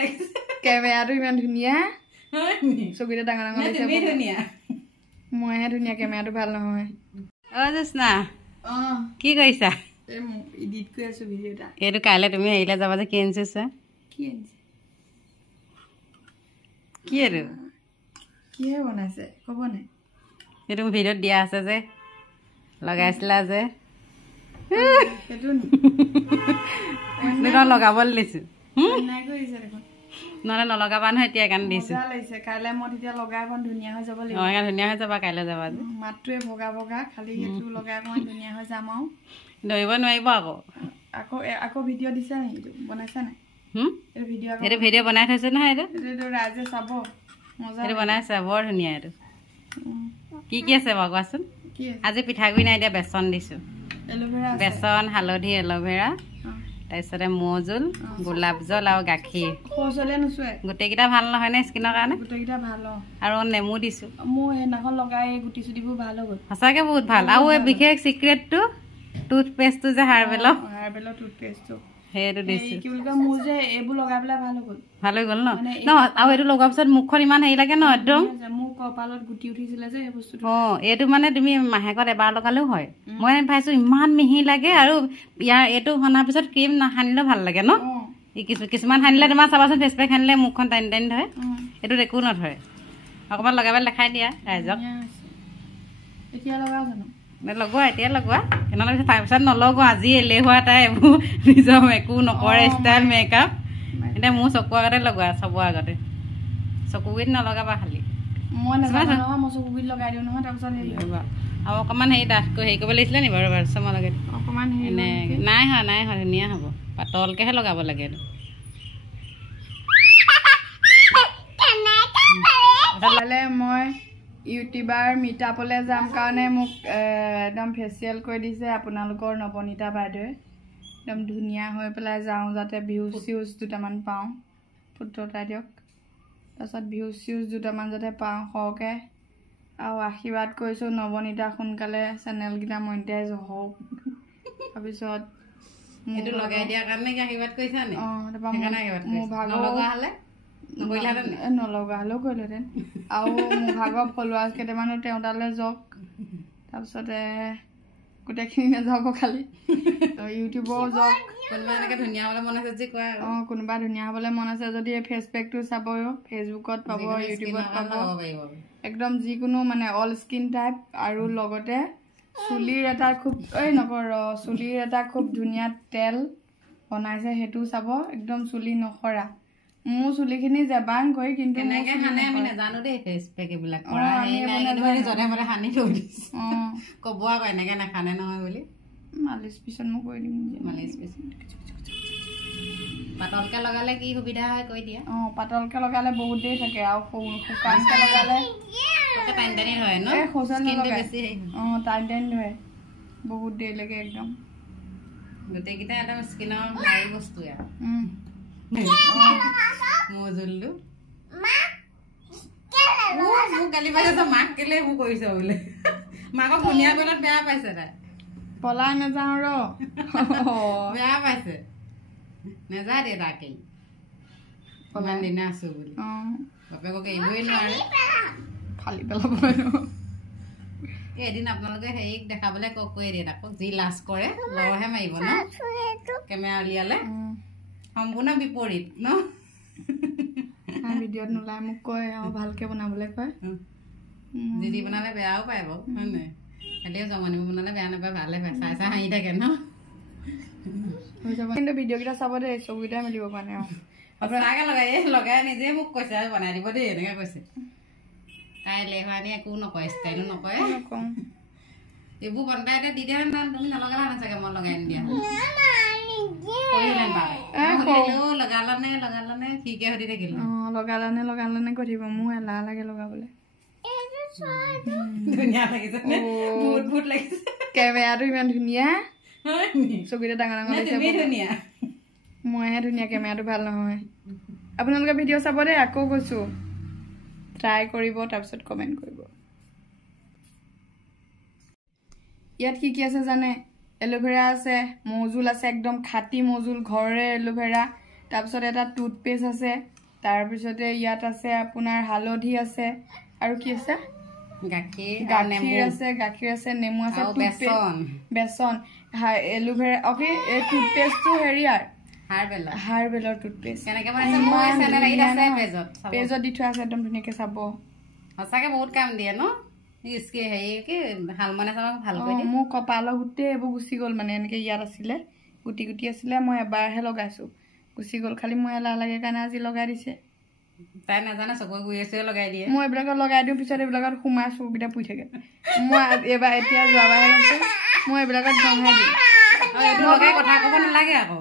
লাগিছে কেমেৰাটো ইমান ধুনীয়া হয়নি চকুতে ডাঙৰ ডাঙৰ লাগিছে তুমি ধুনীয়া মইহে ধুনীয়া কেমেৰাটো ভাল নহয় জোস্না অ কি কৰিছা এই এডিট কৰি আছো ভিডিঅ' এটা এইটো কাইলৈ তুমি হেৰিলে যাবা যে কি আনিছা কি আনিছে কি এইটো কিহে বনাইছে ক'ব নাই এইটো ভিডিঅ'ত দিয়া আছে যে লগাইছিলা যে সেইটো লগাবলৈ দিছো নাই কৰিছে দেখোন নহ'লে নলগাবা নহয় এতিয়া কাৰণে দিছো মজা লাগিছে কাইলৈ মই তেতিয়া লগাই অকণ ধুনীয়া হৈ যাব লাগিব ধুনীয়া হৈ যাবা কাইলৈ যাবা যে মাতটোৱে ভগা ভগা খালি সেইটো লগাই অকণ ধুনীয়া হৈ যাম আৰু ধৰিব নোৱাৰিব আকৌ আকৌ ভিডিঅ' দিছা নি বনাইছা নাই এইটো ভিডিঅ' বনাই থৈছে নহয় এইটো ৰাইজে চাব মজা এইটো বনাইছে বৰ ধুনীয়া এইটো কি কি আছে বাৰু কোৱাচোন কি আজি পিঠাগুড়ি নাই এতিয়া বেচন দিছো এল'ভেৰা বেচন হালধি এল'ভেৰা তাৰপিছতে মৌজোল গোলাপ জল আৰু গাখীৰ গোটেইকেইটা ভাল নহয় নে স্কিনৰ কাৰণে গোটেইকেইটা ভাল আৰু নেমু দিছো মোৰ সেইদিনাখন লগাই গুটি চুটিবোৰ ভাল হৈ গ'ল সঁচাকে বহুত ভাল আৰু এই বিশেষ চিক্ৰেটটো টুথপেষ্টটো যে হাৰ্বেলৰ টুথপেষ্টটো সেইটো দিছো কি বুলি কয় মোৰ যে এইবোৰ লগাই পেলাই ভাল হৈ গ'ল ন আৰু এইটো লগোৱাৰ পিছত মুখখন ইমান হেৰি লাগে ন একদম মোৰ কপালত গুটি উঠিছিলে যে সেই বস্তুটো এইটো মানে তুমি মাহেকত এবাৰ লগালেও হয় মই ভাবিছো ইমান মিহি লাগে আৰু ইয়াৰ এইটো সনাৰ পিছত ক্ৰীম নাসানিলেও ভাল লাগে ন কিছুমান সানিলে তোমাৰ চাবাচোন ফেচ পেক সানিলে মুখখন টানি টানি ধৰে এইটোত একো নধৰে অকণমান লগাবলৈ দেখাই দিয়া ৰাইজক এতিয়া লগাও জানো লগোৱা এতিয়া লগোৱা এনেহ'লে তাৰপিছত নলগোৱা আজি এলেহুৱা তাই এইবোৰ নিজৰ একো নকৰে ষ্টাইল মেকআপ এতিয়া মোৰ চকু আগতে লগোৱা চবৰ আগতে চকুগুৰিত নলগাবা খালি মই নাজানো নহয় মই চকুগুৰিত লগাই দিওঁ নহয় তাৰপিছত হেৰি আৰু অকণমান হেৰি ডাঠকৈ হেৰি কৰিব লাগিছিলে নি বাৰু মই লগাই দিওঁ অকণমান হেৰি নাই হয় ধুনীয়া হ'ব পাতলকৈহে লগাব লাগে এইটো মই ইউটিউবাৰ মিটআপলৈ যাম কাৰণে মোক একদম ফেচিয়েল কৰি দিছে আপোনালোকৰ নৱনীতা বাইদেৱে একদম ধুনীয়া হৈ পেলাই যাওঁ যাতে ভিউজ চিউজ দুটামান পাওঁ ফটো উঠাই দিয়ক তাৰপিছত ভিউজ চিউজ দুটামান যাতে পাওঁ সৰহকৈ আৰু আশীৰ্বাদ কৰিছোঁ নৱনীতা সোনকালে চেনেলকেইটা মনিটাইজ হওক তাৰপিছত সেইটো লগাই দিয়াৰ কাৰণে আশীৰ্বাদ কৰিছা নি মোৰ ভাগৰ নলগা হ'লেও কৰিলোহেঁতেন আৰু মোৰ ভাগৰ ফলোৱাৰ্ছ কেইটামানো তেওঁ তালৈ যাওক তাৰপিছতে গোটেইখিনি নাযাব খালি ইউটিউবৰ যাওক কোনোবা এনেকৈ ধুনীয়া হ'বলৈ মন আছে যদি কোৱা কোনোবা ধুনীয়া হ'বলৈ মন আছে যদি এই ফেচ পেকটো চাবও ফেচবুকত পাব ইউটিউবত পাব একদম যিকোনো মানে অল স্কিন টাইপ আৰু লগতে চুলিৰ এটা খুব ধুনীয়া তেল বনাইছে সেইটো চাব একদম চুলি নসৰা মোৰ চুলিখিনি জেবাং কৰি কিন্তু আমি নাজানো দেই ফেচ পেক এইবিলাক সানি থৈ দিছো ক'ব আকৌ এনেকৈ নাখানে নহয় বুলি মালিচ পিছত মই কৰি দিম মালিচ পিছত পাতলকৈ লগালে কি সুবিধা হয় কৈ দিয়া পাতলকৈ লগালে বহুত দেৰি থাকে আৰু শুকানকৈ লগালে টাইম টানি ধৰে ন টাইম টানি ধৰে বহুত দেৰিলৈকে একদম গোটেইকেইটা একদম স্কিনৰ হেৰি বস্তু আৰু মজুলটো মোক গালি পাইছে মাক কেলে মোক কৰিছ বোলে মাকক ধুনীয়া কৰিলত বেয়া পাইছে তাই পলাই নাযাওঁ বেয়া পাইছে নাযায় দে তাকেই ইমান দিনে আছো বুলি বাপেকক এৰিবই নোৱাৰে ফালি পেলাব এদিন আপোনালোকে হেৰিক দেখাবলৈ কৈ দিয়ে তাকক যি লাজ কৰে লৰহে মাৰিব ন কেমেৰা উলিয়ালে সম্পূৰ্ণ বিপৰীত ন ভিডিঅ'ত নোলাই মোক কয় আৰু ভালকৈ বনাবলৈ কয় যি বনালে বেয়াও পায় বাৰু হয় নহয় খালিও জমনিব বনালে বেয়া নাপায় ভালে পায় চাই চাই হাঁহি থাকে ন কিন্তু ভিডিঅ'কেইটা চাব দেই চকুকেইটাই মিলিব কাৰণে আপোনালোকে লগাই নিজে মোক কৈছে আৰু বনাই দিব দেই এনেকৈ কৈছে তাই লেহুৱানি একো নকয় ষ্টাইলো নকয় এইবোৰ বনাই এতিয়া দি দিয়া তুমি নলগালা না চাগে মই লগাই নিদিয়া লগালানে ঠিকে সুধি থাকিলো লগালানে কৈ থাকিব মোৰ এলাহ লাগে লগাবলৈ ধুনীয়া লাগিছে বহুত লাগিছে কেমেৰাটো ইমান ধুনীয়া চকুতে ডাঙৰ ডাঙৰ ধুনীয়া মইহে ধুনীয়া কেমেৰাটো ভাল নহয় আপোনালোকে ভিডিঅ' চাব দেই আকৌ কৈছোঁ ট্ৰাই কৰিব তাৰপিছত কমেণ্ট কৰিব ইয়াত কি আছে জানে এল'ভেৰা আছে মৌজোল আছে একদম খাটি মৌজোল ঘৰৰে এল'ভেৰা তাৰপিছত এটা টুথপেষ্ট আছে তাৰপিছতে ইয়াত আছে আপোনাৰ হালধি আছে আৰু কি আছে গাখীৰ আছে নেমু আছে বেচন এলোভেৰা অকে এই টুথপেষ্টটো হেৰিয়াৰ হাৰ্বেলৰ টুথপেষ্ট পেজত দি থোৱা আছে একদম ধুনীয়াকে চাব সঁচাকে বহুত কাম দিয়ে ন মোৰ কপালৰ গোটেই এইবোৰ গুচি গ'ল মানে এনেকে ইয়াত আছিলে গুটি গুটি আছিলে মই এবাৰহে লগাইছো গুচি গ'ল খালি মই এলাহ লাগে কাৰণে আজি লগাই দিছে তাই নাজানে চকুৱে গুৰি আছে লগাই দিয়ে মই এইবিলাকত লগাই দিওঁ পিছত এইবিলাকত সোমাই চকুকেইটা পুৰি থাকে মই এবাৰ এতিয়া যোৱাবাৰহে গৈছে মই এইবিলাকত বহাই দিওঁ লগাই কথা ক'ব নালাগে আকৌ